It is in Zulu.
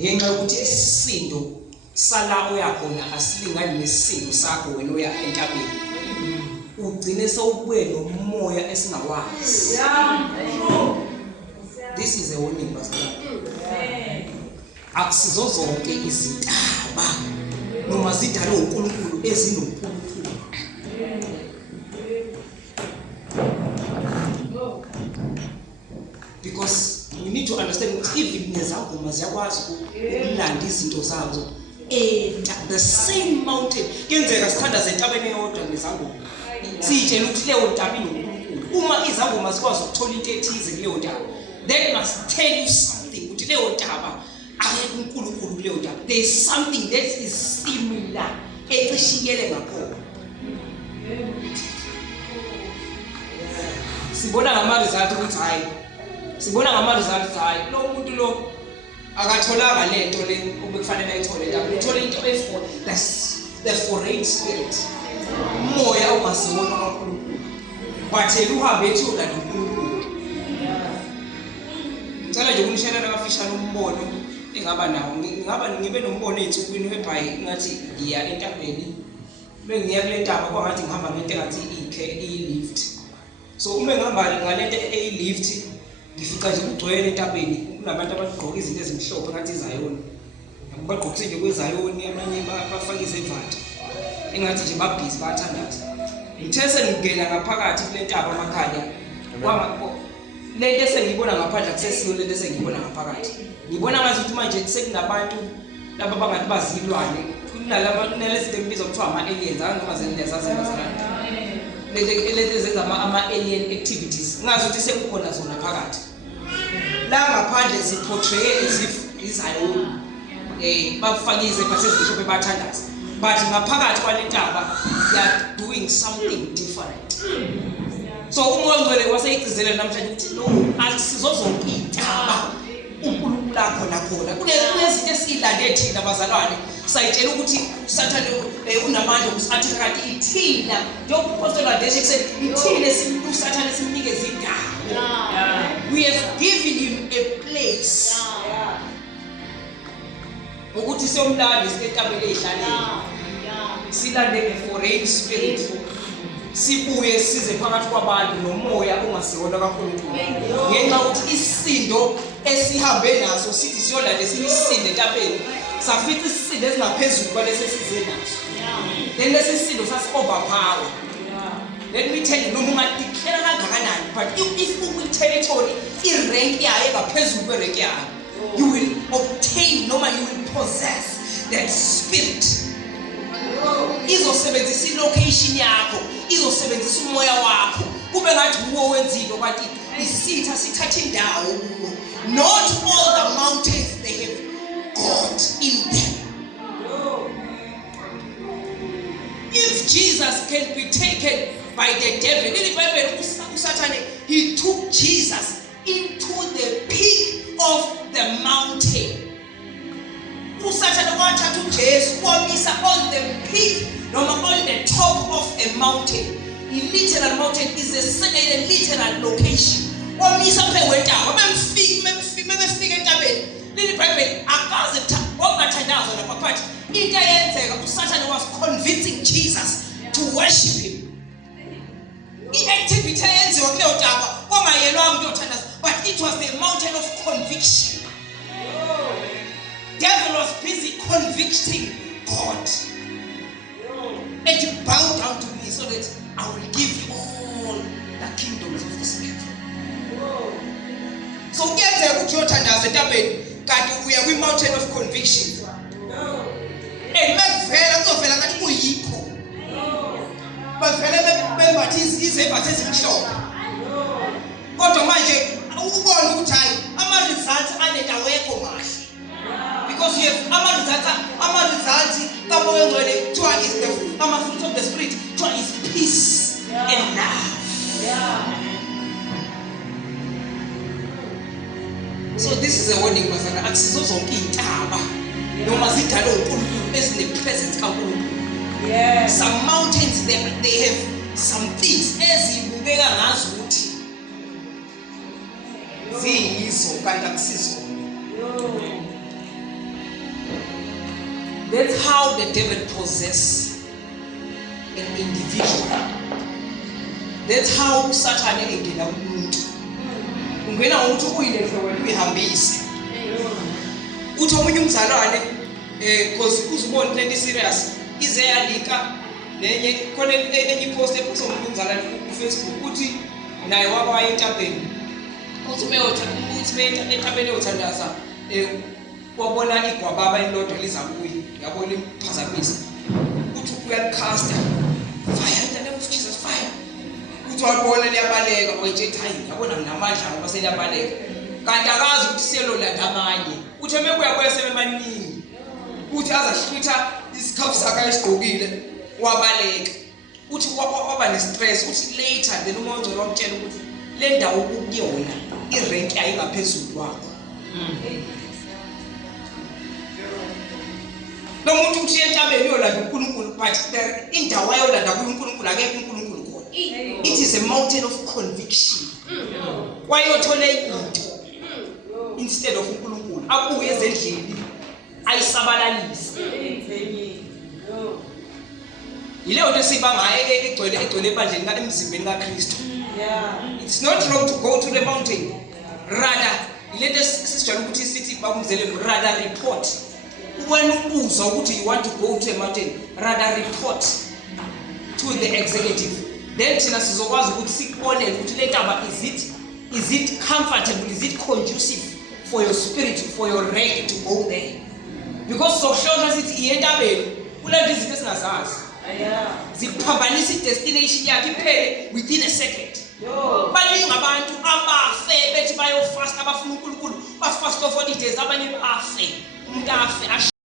ngenxa yokuthi isisindo sala uyakhona asilingani nesisindo sakho wena oya entabeni. Ugcine sewubuye nomoya esingawazi. This is a warning, Pastor. Akusizo zonke izintaba noma zidalwe uNkulunkulu ezinoNkulunkulu. Because you need to understand that even nezangoma ziyakwazi ukulanda izinto zazo the same mountain. Kenzeka sithanda zentabeni eyodwa nezangoma. Sitshela ukuthi leyo ntaba inoNkulunkulu. Uma izangoma zikwazi ukuthola into ethize kuleyo ntaba, that must tell you something ukuthi leyo ntaba ayekho uNkulunkulu kuleyo ntaba. There is something that is similar ecishiyele ngakho. Sibona ngama-result ukuthi hayi. Sibona ngama-result hayi. Lo muntu lo akatholanga lento le obekufanele ayithole ntaba. Uthola into efo that's the foreign spirit. Umoya ongasiwona kaNkulunkulu. But uhambe ethi ulanda uNkulunkulu. Ngicela nje ukunishayela kafishane umbono engaba nawo. Ngibe nombono ezinsukwini webhayi ngathi ngiya entabeni. Bengiya kule ntaba kwangathi ngihamba ngento engathi i-lift. So uma ngihamba ngalento e-lift ngifica nje kugcwele entabeni kunabantu abagqoka izinto ezimhlophe ngathi izayoni. Bagqokise nje kwezayoni abanye bafaka izevata. Engathi nje babhizi bayathandaza. Ngithe sengingena ngaphakathi kule ntaba amakhaya. Lento esengiyibona ngaphandle akusesiyo lento esengiyibona ngaphakathi. Ngibona ngathi ukuthi manje sekunabantu laba bangathi bazilwane. Kunalaba kunalezinto ekubizwa kuthiwa ama-aliens noma zenzazazana. Lezi zenza ama-alien activities. Ngazi ukuthi sekukhona zona phakathi. La ngaphandle ziportray izayoni. Bafakize basezisho bathandaza. But ngaphakathi kwalentaba they are doing something different. So umoya ongcwele waseyigcizela namhlanje ukuthi no akusizo zonke intaba uNkulunkulu lakho nakhona. Kunezinto esilande thina bazalwane. Sayitshela ukuthi uSathane unamandla ukuthi kanti ithina njengoPastola Deshe kusethi ithina simuntu uSathane simnikeza indawo. We have given him a place. Ukuthi siyomlanda isitabele ehlaleni. Silande ngeforeign spirit. Sibuye size phakathi kwabantu nomoya ongasiwona kaNkulunkulu. Ngenxa ukuthi isisindo esihambe naso sithi siyolanda isisindo entabeni. Safica isisindo esingaphezulu kwalesi size naso. Then lesi sisindo sasi-overpower. Let me tell you, noma ungadeclare kangakanani, but if ukwi-territory i-rank yayo engaphezulu kwe-rank yayo, you will obtain noma you will possess that spirit. Izosebenzisa i-location yakho, izosebenzisa umoya wakho. Kube ngathi uwo wenzile kanti isitha sithatha indawo kuwo. Not all the mountains they have God in them. If Jesus can be taken by the devil, in the Bible, Satan, he took Jesus into the peak of the mountain. Satan wathatha uJesu wamisa on the peak, noma on the top of a mountain. A literal mountain is a literal location. Wamisa phezu kwentaba, bemfika entabeni. Leli Bible akaze ongathandaza lapha phakathi. Into eyenzeka uSatan was convincing Jesus to worship him. I-activity eyenziwa kuleyo ntaba ongayelwanga ukuyothandaza, but it was the mountain of conviction. Devil was busy convicting God. And bow down to me so that I will give you all the kingdoms of this earth. So kuyenzeka ukuthi uyothandaza entabeni kanti uya kwi-mountain of conviction. And makuvela kuzovela ngathi kuyikho. Bavele bembathi izembatho ezimhlophe. Kodwa manje ukubona ukuthi hayi ama-results anendawo yakho mahle. Because you have ama-results kamoya ongcwele kuthiwa is the fruit of the spirit, kuthiwa is peace and love. So this is a warning, bazana. Akusizo zonke intaba noma zidalwe uNkulunkulu ezine-presence kaNkulunkulu. Some mountains they have some things ezibukeka ngazo ukuthi ziyizo kanti akusizo. That's how the devil possesses an individual. That's how Satan engena umuntu. Ungena umuntu uyilethe wena uyihambise. Uthi omunye umzalwane because uzibona lento serious ize yalika nenye khona enye post ephose umuntu umzalwane ku Facebook uthi naye wabaya entambeni. Uthi entambeni yothandaza wabona igwababa elilodwa liza kuye yabona imphazamisa. Uthi uyalikhasta fire in the name of Jesus fire. Uthi wabona liyabaleka manje ethi yabona nginamandla ngoba seliyabaleka. Kanti akazi ukuthi siyolanda amanye. Uthi emebuya kwesebe emaningi. Uthi azahlwitha isikhafu sakhe esigqokile wabaleka. Uthi waba ne-stress uthi later then uMongcwele wamtshela ukuthi le ndawo ukuyona irank ayingaphezulu kwakho. Lo muntu uthi entabeni yolanda uNkulunkulu but indawo ayolanda kuNkulunkulu akekho uNkulunkulu khona. It is a mountain of conviction. Wayothole into instead of uNkulunkulu abuye ezendlini ayisabalalisa. Yileyo nto sibangaye egcwele ebandleni emzimbeni kaKristu. It's not wrong to go to the mountain. Rather, ilento sisijwayele ukuthi sithi bakumzelelo rather report. When uzwa ukuthi you want to go to a mountain, rather report to the executive. Then thina sizokwazi ukuthi sikubone ukuthi le ntaba is it comfortable, is it conducive for your spirit, for your rank to go there. Because sokuhlonza sithi iyentabeni kulento izinto esingazazi. Ziphambanisa i-destination yakhe iphele within a second. Baningi abantu abafe bethi bayofasta abafuna uNkulunkulu bafasta for 40 days abanye bafe umuntu afe